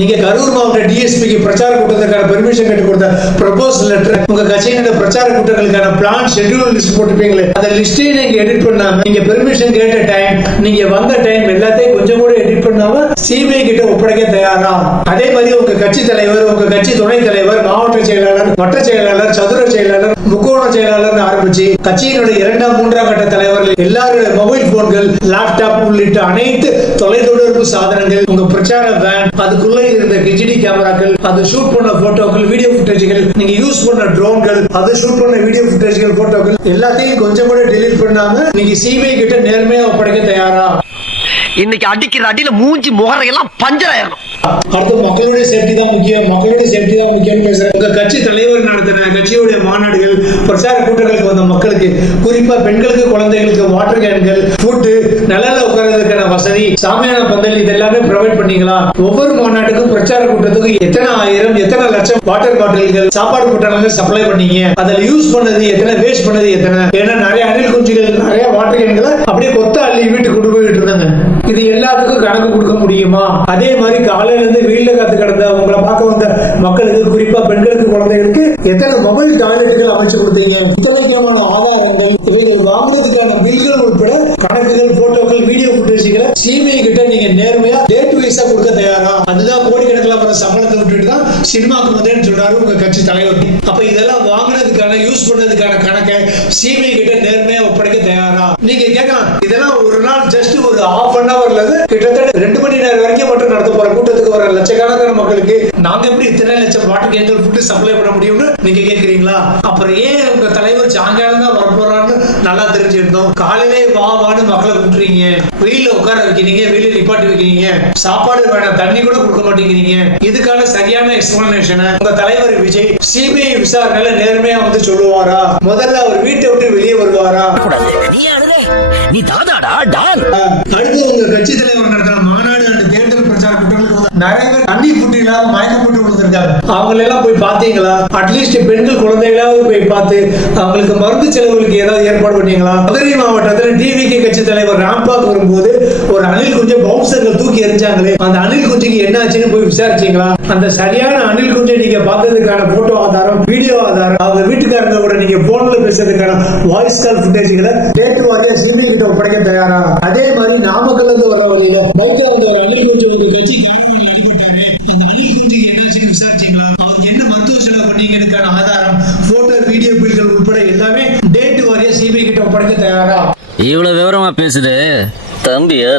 நீங்க கரூர் மாவட்ட டிஎஸ்பிக்கு பிரச்சார கூட்டத்துக்கான பெர்மிஷன் கேட்டு கொடுத்த ப்ரொபோசல் லெட்டர், உங்க கட்சியின் பிரச்சார கூட்டங்களுக்கான பிளான் ஷெட்யூல் லிஸ்ட் போட்டுப்பீங்களே, அந்த லிஸ்டையும் நீங்க எடிட் பண்ணாம, நீங்க பெர்மிஷன் கேட்ட டைம், நீங்க வந்த டைம் எல்லாத்தையும் கொஞ்சம் கூட எடிட் பண்ணாம சிபிஐ கிட்ட ஒப்படைக்க தயாரா? அதே மாதிரி உங்க கட்சி தலைவர், உங்க கட்சி துணைத் தலைவர், மாவட்ட செயலாளர், வட்ட செயலாளர், சதுர செயலாளர், முக்கோண செயலாளர் ஆரம்பிச்சு கட்சியினுடைய 2ஆம் 3ஆம் கட்ட தலைவர்கள் எல்லாருடைய மொபைல் போன்கள், லேப்டாப் உள்ளிட்ட அனைத்து தொலைத்தொடர்பு சாதனங்கள், உங்க பிரச்சார வேன், அதுக்குள்ள இருந்த ஹெச்டி கேமராக்கள், அது ஷூட் பண்ண போட்டோக்கள், வீடியோ ஃபுட்டேஜ்கள், நீங்க யூஸ் பண்ண ட்ரோன்கள், அது ஷூட் பண்ண வீடியோ ஃபுட்டேஜ்கள், போட்டோக்கள் எல்லாத்தையும் கொஞ்சம் கூட டெலீட் பண்ணாம நீங்க சிபிஐ கிட்ட நேர்மையா ஒப்படைக்க தயாரா? இன்னைக்கு அடிக்கிற அடியில மூஞ்சி முகரையெல்லாம் பஞ்சர் ஆயிரும். அடுத்து மக்களுடைய சேஃப்டி தான் முக்கியம், மக்களுடைய சேஃப்டி தான் முக்கியம் பேசுறேன். உங்க கட்சி தலைவர் நடத்தின கட்சியுடைய மாநாடுகள், பிரச்சார கூட்டங்களுக்கு வந்த மக்களுக்கு, குறிப்பா பெண்களுக்கு, குழந்தைகளுக்கு வாட்டர் கேன்கள், ஃபுட்டு, நிழல்ல உட்கார்றதுக்கான வசதி, சாமியான பந்தல், இது எல்லாமே ப்ரொவைட் பண்ணீங்களா? ஒவ்வொரு மாநாட்டுக்கும் பிரச்சார கூட்டத்துக்கு எத்தனை ஆயிரம், எத்தனை லட்சம் வாட்டர் பாட்டில்கள், சாப்பாடு பொட்டலங்கள் சப்ளை பண்ணீங்க? அதில் யூஸ் பண்ணது எத்தனை, வேஸ்ட் பண்ணது எத்தனை? ஏன்னா நிறைய அணில் குஞ்சுகள், நிறைய வாட்டர் கேன்களை அப்படியே கொத்த அள்ளி வீட்டுக்கு கொண்டு போயிட்டு இருந்தாங்க. இது எல்லாத்துக்கும் கணக்கு கொடுக்க முடியுமா? அதே மாதிரி காலையில இருந்து வீட்டுல காத்து கிடந்த உங்களை பார்க்க வந்த மக்களுக்கு, குறிப்பா பெண்களுக்கு, குழந்தைகளுக்கு எத்தனை மொபைல் டாய்லெட்டுகள் அமைச்சு கொடுத்தீங்க? இத்தனைக்கான ஆதாரங்கள், இவர்கள் வாங்குறதுக்கான பில்கள் உட்பட கணக்குகள், போட்டோக்கள், வீடியோ ஃபுட்டேஜ்களை சிபிஐ கிட்ட நீங்க நேர்மையா டேட் வைஸா கொடுக்க தயாரா? அதுதான் கோடிக்கணக்கில் வர சம்பளத்தை விட்டுட்டு தான் சினிமாக்கு வந்தேன்னு சொல்றாரு உங்க கட்சி தலைவர். அப்ப இதெல்லாம் வாங்குறதுக்கான, யூஸ் பண்ணதுக்கான கணக்கை சிபிஐ கிட்ட நேர்மையா ஒப்படைக்க தயாரா? நீங்க கேட்கலாம், இதெல்லாம் ஒரு நாள் ஜஸ்ட் ஒரு half an hourல கிட்டத்தட்ட 2 மணி நேரம் வரைக்கும் மட்டும் நடத்த போற கூட்டத்துக்கு வர லட்சக்கணக்கான மக்களுக்கு நாங்க எப்படி இத்தனை லட்சம் வாட்டர் கேன்கள், ஃபுட் சப்ளை பண்ண முடியும்னு நீங்க கேக்குறீங்களா? அப்புறம் ஏன் உங்க தலைவர் சாயங்காலம் தான் வரப்போறான்னு நல்லா தெரிஞ்சிருந்தோம். காலையிலே வான்னு மக்களை கூட்டுறீங்க, வெயில உட்கார வைக்கிறீங்க, வெயில நிப்பாட்டி வைக்கிறீங்க, சாப்பாடு வேணாம், தண்ணி கூட கொடுக்க மாட்டேங்கிறீங்க. இதுக்கான சரியான எக்ஸ்பிளனேஷன் உங்க தலைவர் விஜய் சிபிஐ விசாரணையில நேர்மையா வந்து சொல்லுவாரா? முதல்ல அவர் வீட்டை விட்டு வெளியே வருவாரா? நீ தாதாடா டான். அடுத்து உங்க கட்சி தலைவர் நடத்தின மாநாடு அந்த தேர்தல் பிரச்சார கூட்டங்களுக்கு நிறைய பேர் தண்ணி புட்டில மயக்கம் போட்டு விழுந்திருக்காங்க. அவங்க எல்லாம் போய் பாத்தீங்களா? அட்லீஸ்ட் பெண்கள், குழந்தைகளாவது போய் பார்த்து அவங்களுக்கு மருந்து செலவுகளுக்கு ஏதாவது ஏற்பாடு பண்ணீங்களா? மதுரை மாவட்டத்தில் டிவிகே கட்சி தலைவர் ராம்பாக் வரும்போது ஒரு அணில் குஞ்சை பவுன்சர்கள் தூக்கி எரிஞ்சாங்களே, அந்த அணில் குஞ்சுக்கு என்ன ஆச்சுன்னு போய் விசாரிச்சீங்களா? அந்த சரியான அணில் குஞ்சை நீங்க பார்த்ததுக்கான போட்டோ ஆதாரம், வீடியோ ஆதாரம், அவங்க வீட்டுக்காரங்களோட நீங்க போன்ல பேசுறதுக்கான வாய்ஸ் கால் ஃபுட்டேஜ்களை டேட் வாரியா சிபிஐ கிட்ட ஒப்படைக்க தயாரா? அதே மாதிரி நாமக்கல்ல இருந்து வர வழியில பௌத்த ஒரு அணில் குஞ்சு கட்சி அந்த அணில் குஞ்சுக்கு என்னாச்சுன்னு விசாரிச்சீங்களா? அவங்க என்ன மருத்துவ செலவு பண்ணீங்கன்னு ஆதாரம், போட்டோ, வீடியோ பில்கள் உட்பட எல்லாமே டேட் வாரியா சிபிஐ கிட்ட ஒப்படைக்க தயாரா? இவ்வளவு விவரமா பேசுது தம்பியா?